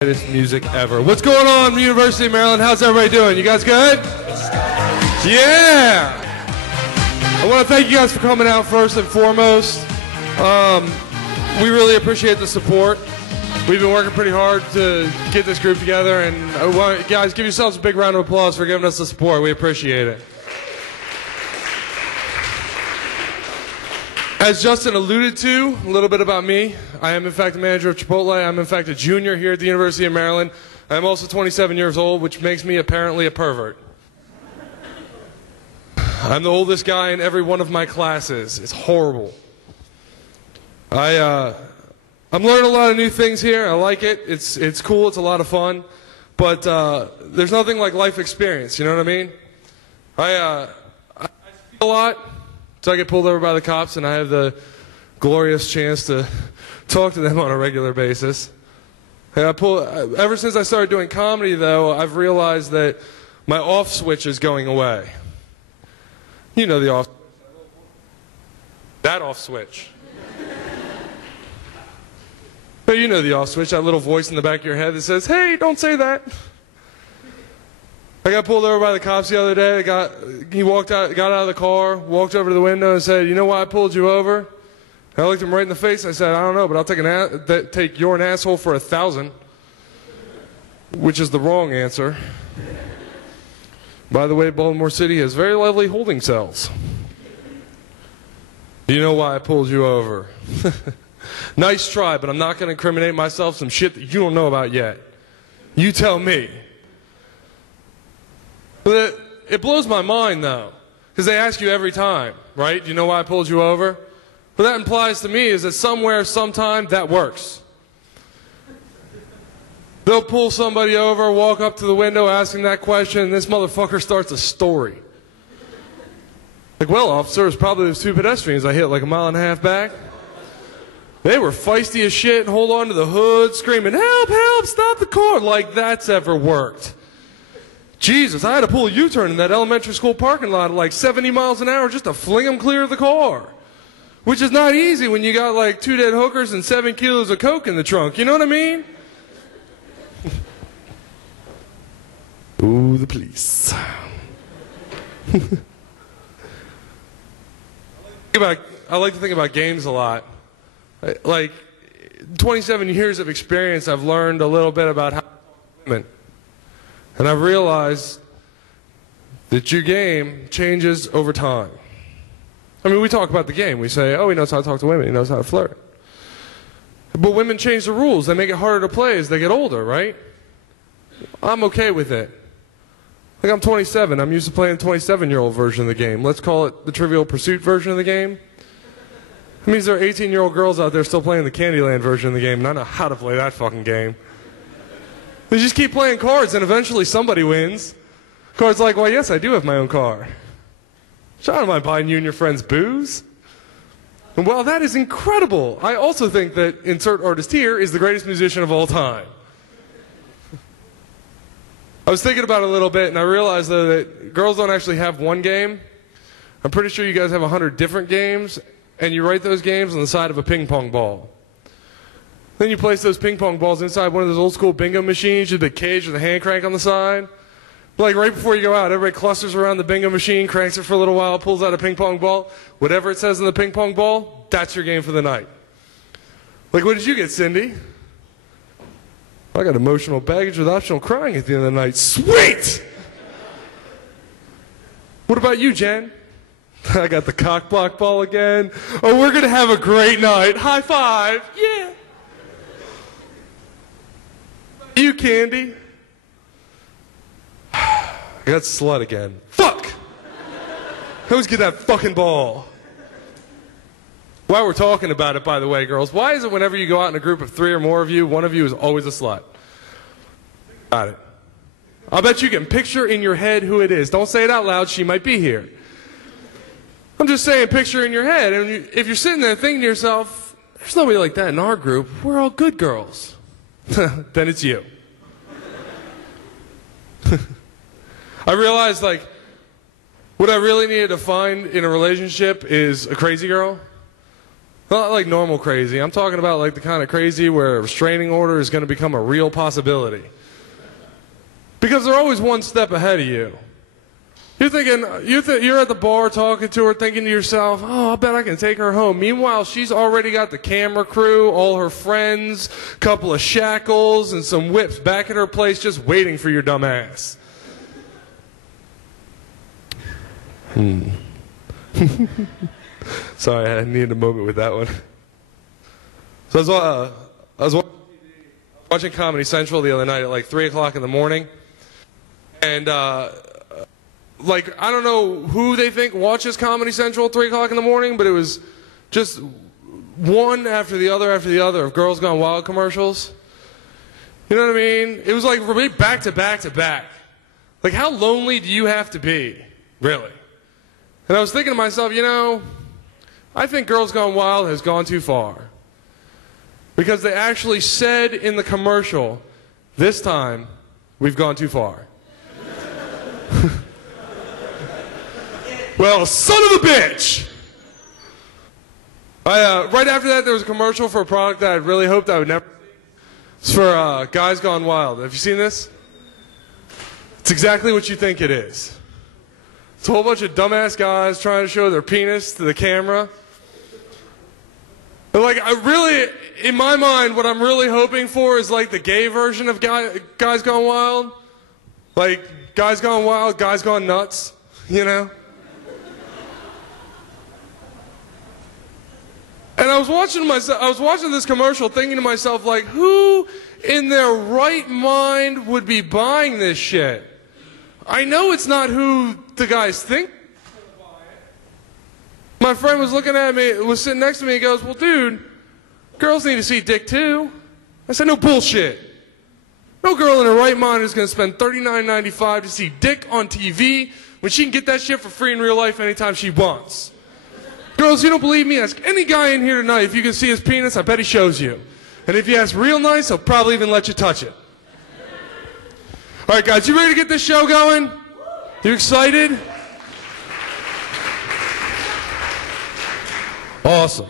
Greatest music ever. What's going on, University of Maryland? How's everybody doing? You guys good? Yeah! I want to thank you guys for coming out first and foremost. We really appreciate the support. We've been working pretty hard to get this group together, and I want, guys, give yourselves a big round of applause for giving us the support. We appreciate it. As Justin alluded to, a little bit about me. I am in fact the manager of Chipotle. I'm in fact a junior here at the University of Maryland. I'm also 27 years old, which makes me apparently a pervert. I'm the oldest guy in every one of my classes. It's horrible. I'm learning a lot of new things here. I like it. It's cool. It's a lot of fun. But there's nothing like life experience. You know what I mean? I feel a lot. So I get pulled over by the cops, and I have the glorious chance to talk to them on a regular basis. Ever since I started doing comedy, though, I've realized that my off switch is going away. You know the off. That off switch. But you know the off switch, that little voice in the back of your head that says, "Hey, don't say that." I got pulled over by the cops the other day. He got out of the car, walked over to the window and said, "You know why I pulled you over?" And I looked him right in the face and I said, "I don't know, but I'll take you're an asshole for 1,000, which is the wrong answer. By the way, Baltimore City has very lovely holding cells. Do you know why I pulled you over?" Nice try, but I'm not going to incriminate myself some shit that you don't know about yet. You tell me. But it blows my mind, though, because they ask you every time, right? Do you know why I pulled you over? What that implies to me is that somewhere, sometime, that works. They'll pull somebody over, walk up to the window asking that question, and this motherfucker starts a story. Like, well, officer, it was probably those two pedestrians I hit like a mile and a half back. They were feisty as shit and hold on to the hood, screaming, "Help, help, stop the car," like that's ever worked. Jesus, I had to pull a U-turn in that elementary school parking lot at like 70 miles an hour just to fling them clear of the car. Which is not easy when you got like 2 dead hookers and 7 kilos of coke in the trunk. You know what I mean? Ooh, the police. I like to think about games a lot. Like, 27 years of experience, I've learned a little bit about how to talk to women. And I've realized that your game changes over time. I mean, we talk about the game. We say, oh, he knows how to talk to women. He knows how to flirt. But women change the rules. They make it harder to play as they get older, right? I'm okay with it. Like, I'm 27. I'm used to playing the 27-year-old version of the game. Let's call it the Trivial Pursuit version of the game. That means there are 18-year-old girls out there still playing the Candyland version of the game, and I know how to play that fucking game. They just keep playing cards, and eventually somebody wins. Card's like, well, yes, I do have my own car. So I don't mind buying you and your friends booze. And well, that is incredible. I also think that insert artist here is the greatest musician of all time. I was thinking about it a little bit, and I realized, though, that girls don't actually have one game. I'm pretty sure you guys have 100 different games, and you write those games on the side of a ping pong ball. Then you place those ping pong balls inside one of those old school bingo machines, with a cage with a hand crank on the side. Like right before you go out, everybody clusters around the bingo machine, cranks it for a little while, pulls out a ping pong ball. Whatever it says in the ping pong ball, that's your game for the night. Like, what did you get, Cindy? I got emotional baggage with optional crying at the end of the night. Sweet! What about you, Jen? I got the cock block ball again. Oh, we're going to have a great night. High five. Yeah. You, Candy? I got slut again. Fuck! I always get that fucking ball. While we're talking about it, by the way, girls, why is it whenever you go out in a group of 3 or more of you, one of you is always a slut? Got it. I'll bet you can picture in your head who it is. Don't say it out loud. She might be here. I'm just saying, picture in your head. And if you're sitting there thinking to yourself, there's nobody like that in our group. We're all good girls. Then it's you. I realized, like, what I really needed to find in a relationship is a crazy girl. Not like normal crazy. I'm talking about like the kind of crazy where a restraining order is going to become a real possibility. Because they're always one step ahead of you. You're thinking, you're at the bar talking to her, thinking to yourself, oh, I bet I can take her home. Meanwhile, she's already got the camera crew, all her friends, a couple of shackles, and some whips back at her place just waiting for your dumb ass. Sorry, I needed a moment with that one. So I was watching Comedy Central the other night at like 3 o'clock in the morning. And, like, I don't know who they think watches Comedy Central at 3 o'clock in the morning, but it was just one after the other of Girls Gone Wild commercials. You know what I mean? It was like really back to back to back. Like, how lonely do you have to be, really? And I was thinking to myself, you know, I think Girls Gone Wild has gone too far. Because they actually said in the commercial, this time, we've gone too far. Well, son of a bitch! Right after that, there was a commercial for a product that I really hoped I would never see. It's for Guys Gone Wild. Have you seen this? It's exactly what you think it is. It's a whole bunch of dumbass guys trying to show their penis to the camera. But like, I really, in my mind, what I'm really hoping for is like the gay version of Guys Gone Wild. Like, Guys Gone Wild, Guys Gone Nuts, you know? And I was watching this commercial thinking to myself, like, who in their right mind would be buying this shit? I know it's not who the guys think. My friend was looking at me, was sitting next to me, and goes, well, dude, girls need to see dick too. I said, no bullshit. No girl in her right mind is going to spend $39.95 to see dick on TV when she can get that shit for free in real life anytime she wants. Girls, you don't believe me? Ask any guy in here tonight if you can see his penis. I bet he shows you. And if you ask real nice, he'll probably even let you touch it. All right, guys, you ready to get this show going? You excited? Awesome.